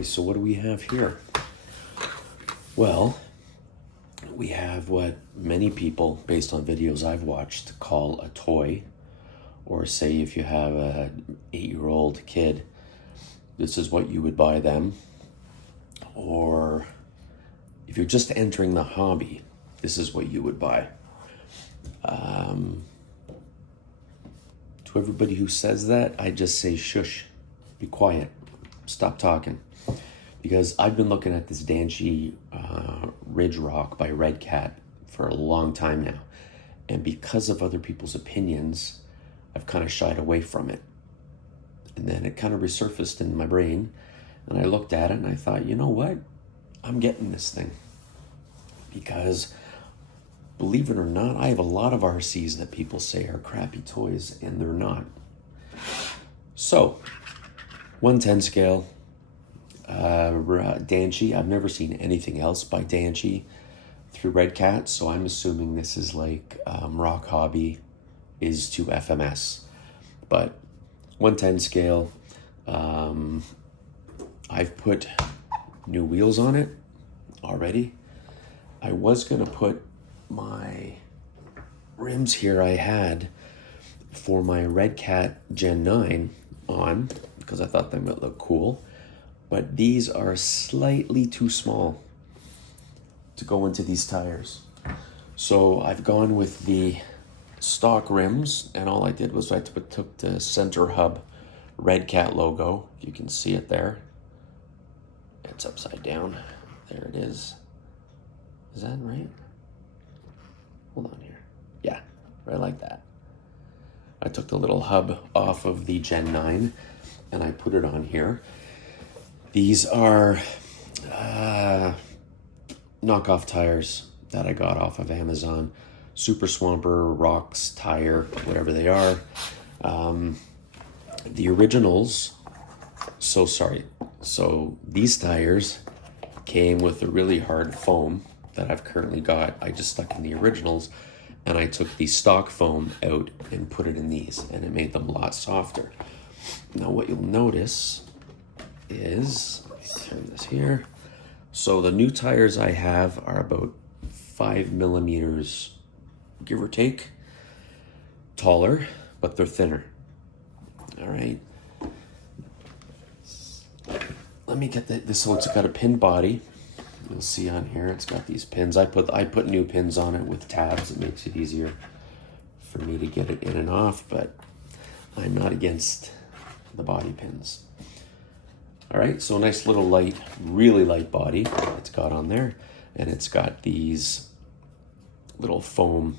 Okay, so what do we have here? Well, we have what many people, based on videos I've watched, call a toy. Or say if you have a 8-year-old kid, this is what you would buy them. Or if you're just entering the hobby, this is what you would buy. To everybody who says that, I just say shush, be quiet, stop talking. Because I've been looking at this Danchee Ridgerock by Redcat for a long time now. And because of other people's opinions, I've kind of shied away from it. And then it kind of resurfaced in my brain. And I looked at it and I thought, you know what? I'm getting this thing. Because believe it or not, I have a lot of RCs that people say are crappy toys, and they're not. So, 1/10 scale, Danchee. I've never seen anything else by Danchee through Redcat, so I'm assuming this is like Rock Hobby is to FMS. But 1/10 scale, I've put new wheels on it already. I was going to put my rims here I had for my Redcat Gen 9 on because I thought they might look cool, but these are slightly too small to go into these tires. So I've gone with the stock rims, and all I did was I took the center hub Redcat logo. You can see it there. It's upside down. There it is. Is that right? Hold on here. Yeah, right like that. I took the little hub off of the Gen 9 and I put it on here. These are knockoff tires that I got off of Amazon. Super Swamper, Rocks, Tire, whatever they are. The originals, so these tires came with a really hard foam that I've currently got. I just stuck in the originals and I took the stock foam out and put it in these, and it made them a lot softer. Now what you'll notice is, turn this here. So the new tires I have are about 5 millimeters, give or take, taller, but they're thinner. All right. Let me get this. So it's got a pin body. You'll see on here, it's got these pins. I put new pins on it with tabs. It makes it easier for me to get it in and off, but I'm not against the body pins. All right, so a nice little light, really light body it's got on there, and it's got these little foam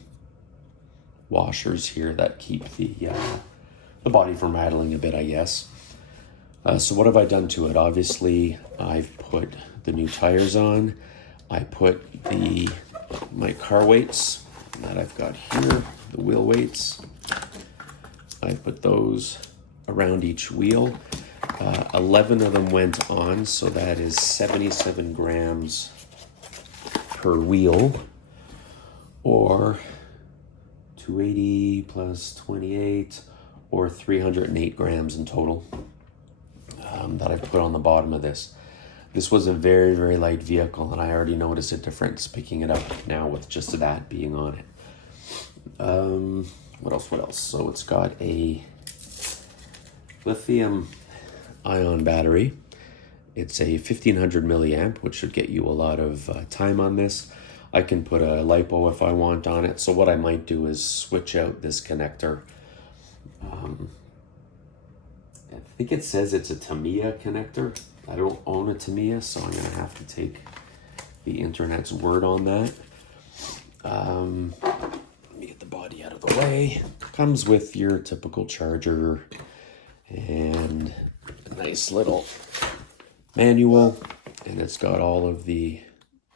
washers here that keep the body from rattling a bit, I guess. So what have I done to it? Obviously, I've put the new tires on. I put my car weights that I've got here, the wheel weights. I put those around each wheel. 11 of them went on, so that is 77 grams per wheel, or 280 plus 28, or 308 grams in total that I've put on the bottom of this. This was a very, very light vehicle, and I already noticed a difference picking it up now with just that being on it. What else? So it's got a lithium ion battery. It's a 1500 milliamp, which should get you a lot of time on this. I can put a LiPo if I want on it. So what I might do is switch out this connector. I think it says it's a Tamiya connector. I don't own a Tamiya, so I'm gonna have to take the internet's word on that. Let me get the body out of the way. Comes with your typical charger and a nice little manual, and it's got all of the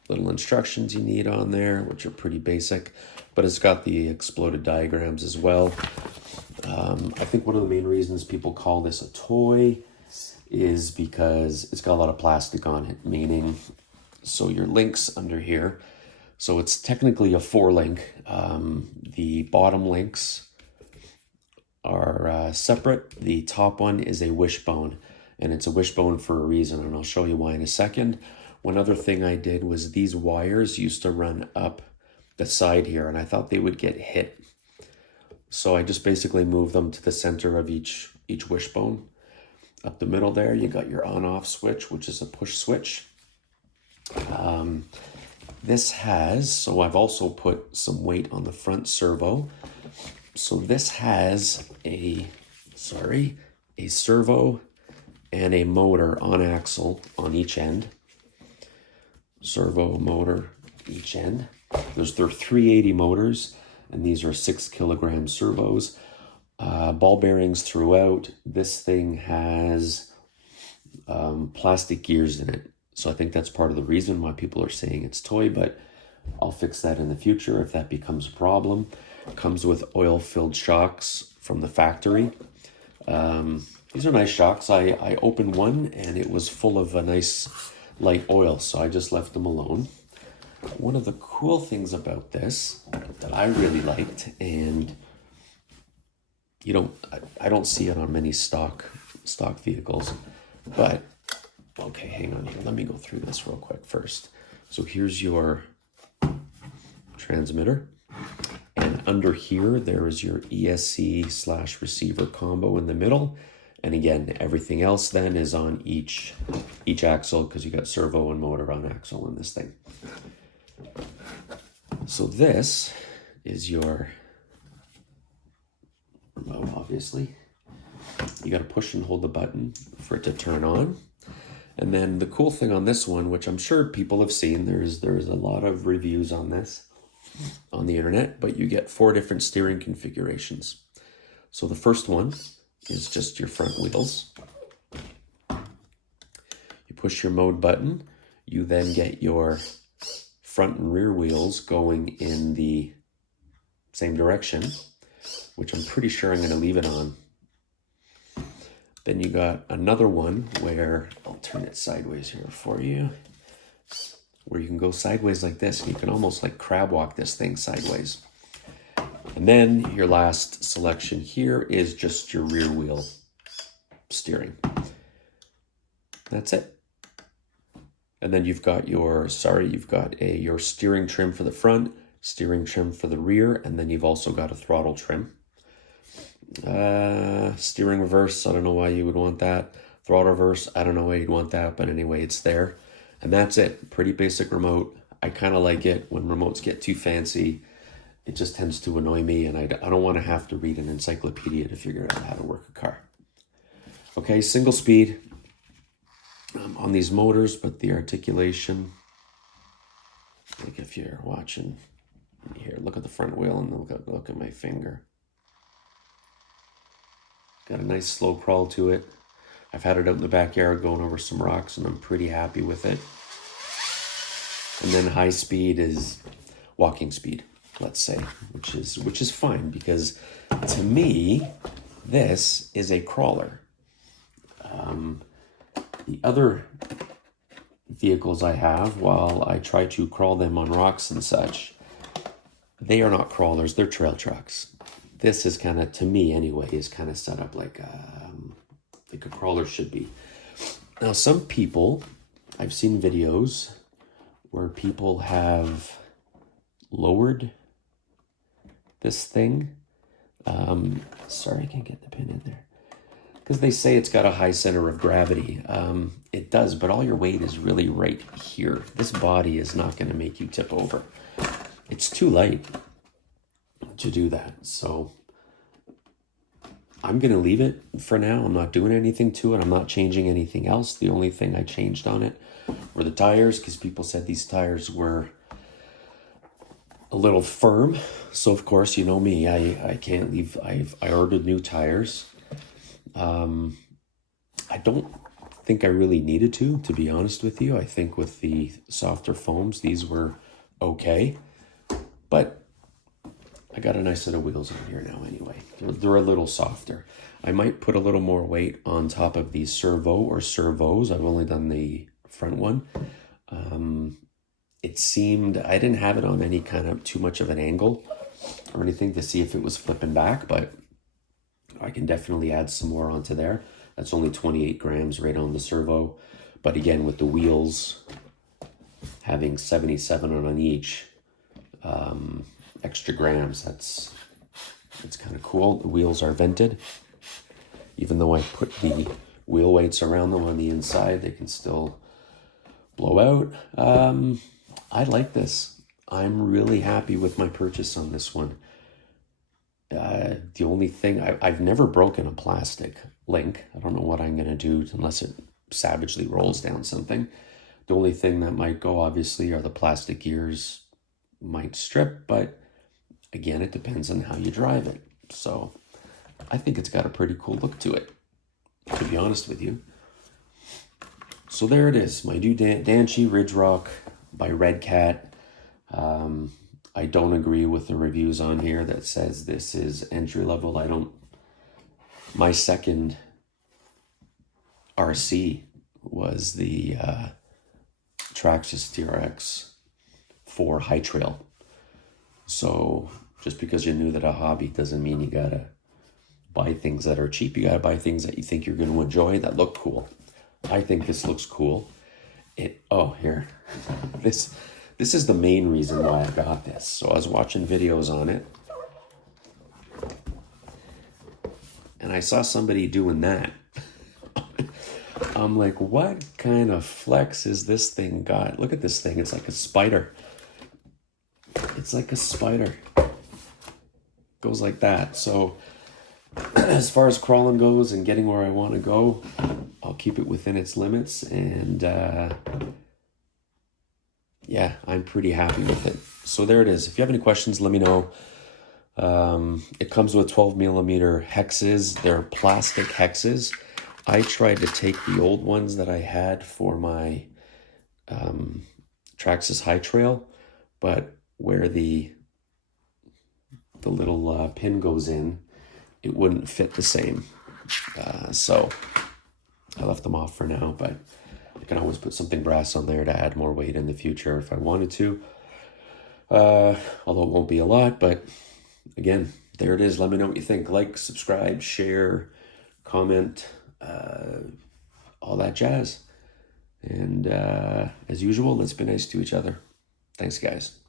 little instructions you need on there, which are pretty basic, but it's got the exploded diagrams as well. I think one of the main reasons people call this a toy is because it's got a lot of plastic on it, meaning, so your links under here, so it's technically a 4-link. The bottom links are separate. The top one is a wishbone, and it's a wishbone for a reason, and I'll show you why in a second. One other thing I did was these wires used to run up the side here, and I thought they would get hit. So I just basically moved them to the center of each wishbone. Up the middle there, you got your on-off switch, which is a push switch. This has, so I've also put some weight on the front servo. So this has a servo and a motor on axle on each end. Servo, motor, each end. They're 380 motors, and these are 6 kilogram servos. Ball bearings throughout. This thing has plastic gears in it. So I think that's part of the reason why people are saying it's toy, but I'll fix that in the future if that becomes a problem. It comes with oil-filled shocks from the factory. These are nice shocks. I opened one and it was full of a nice light oil, so I just left them alone. One of the cool things about this that I really liked, and I don't see it on many stock vehicles, but okay, hang on here. Let me go through this real quick first. So here's your transmitter, and under here there is your ESC/receiver combo in the middle, and again everything else then is on each axle, because you got servo and motor on axle in this thing. So this is your remote. Obviously you got to push and hold the button for it to turn on. And then the cool thing on this one, which I'm sure people have seen, there's a lot of reviews on this on the internet, but you get 4 different steering configurations. So the first one is just your front wheels. You push your mode button, you then get your front and rear wheels going in the same direction, which I'm pretty sure I'm going to leave it on. Then you got another one where, I'll turn it sideways here for you, where you can go sideways like this, and you can almost like crab walk this thing sideways. And then your last selection here is just your rear wheel steering. That's it. And then you've got your steering trim for the front, steering trim for the rear, and then you've also got a throttle trim. Steering reverse, I don't know why you would want that. Throttle reverse, I don't know why you'd want that, but anyway, it's there. And that's it. Pretty basic remote. I kind of like it. When remotes get too fancy, it just tends to annoy me, and I don't want to have to read an encyclopedia to figure out how to work a car. Okay, single speed on these motors, but the articulation, like if you're watching here, look at the front wheel and look at my finger. Got a nice slow crawl to it. I've had it out in the backyard going over some rocks, and I'm pretty happy with it. And then high speed is walking speed, let's say, which is fine, because to me, this is a crawler. The other vehicles I have, while I try to crawl them on rocks and such, they are not crawlers, they're trail trucks. This is kind of, to me anyway, is kind of set up like a crawler should be. Now, some people, I've seen videos where people have lowered this thing. Sorry, I can't get the pin in there. Because they say it's got a high center of gravity. It does, but all your weight is really right here. This body is not going to make you tip over. It's too light to do that. So I'm going to leave it for now. I'm not doing anything to it. I'm not changing anything else. The only thing I changed on it were the tires, because people said these tires were a little firm. So of course, you know me, I can't leave. I ordered new tires. I don't think I really needed to be honest with you. I think with the softer foams, these were okay, but I got a nice set of wheels on here now anyway. They're a little softer. I might put a little more weight on top of these servo or servos. I've only done the front one. It seemed, I didn't have it on any kind of too much of an angle or anything to see if it was flipping back, but I can definitely add some more onto there. That's only 28 grams right on the servo. But again, with the wheels having 77 on each, extra grams, that's kind of cool. The wheels are vented. Even though I put the wheel weights around them on the inside, they can still blow out. I like this. I'm really happy with my purchase on this one. The only thing, I've never broken a plastic link. I don't know what I'm going to do unless it savagely rolls down something. The only thing that might go, obviously, are the plastic gears might strip, but again, it depends on how you drive it. So I think it's got a pretty cool look to it, to be honest with you. So there it is, my new Danchee Ridgerock by Redcat. I don't agree with the reviews on here that says this is entry level. My second RC was the Traxxas TRX 4 High Trail. So just because you're new to the hobby doesn't mean you gotta buy things that are cheap. You gotta buy things that you think you're gonna enjoy, that look cool. I think this looks cool. Here. This is the main reason why I got this. So I was watching videos on it, and I saw somebody doing that. I'm like, what kind of flex is this thing got? Look at this thing. It's like a spider. It's like a spider. Goes like that. So as far as crawling goes and getting where I want to go, I'll keep it within its limits. And yeah, I'm pretty happy with it. So there it is. If you have any questions, let me know. It comes with 12 millimeter hexes. They're plastic hexes. I tried to take the old ones that I had for my Traxxas High Trail, but where the little pin goes in, it wouldn't fit the same. So I left them off for now, but I can always put something brass on there to add more weight in the future if I wanted to. Although it won't be a lot, but again, there it is. Let me know what you think. Like, subscribe, share, comment, all that jazz. And as usual, let's be nice to each other. Thanks, guys.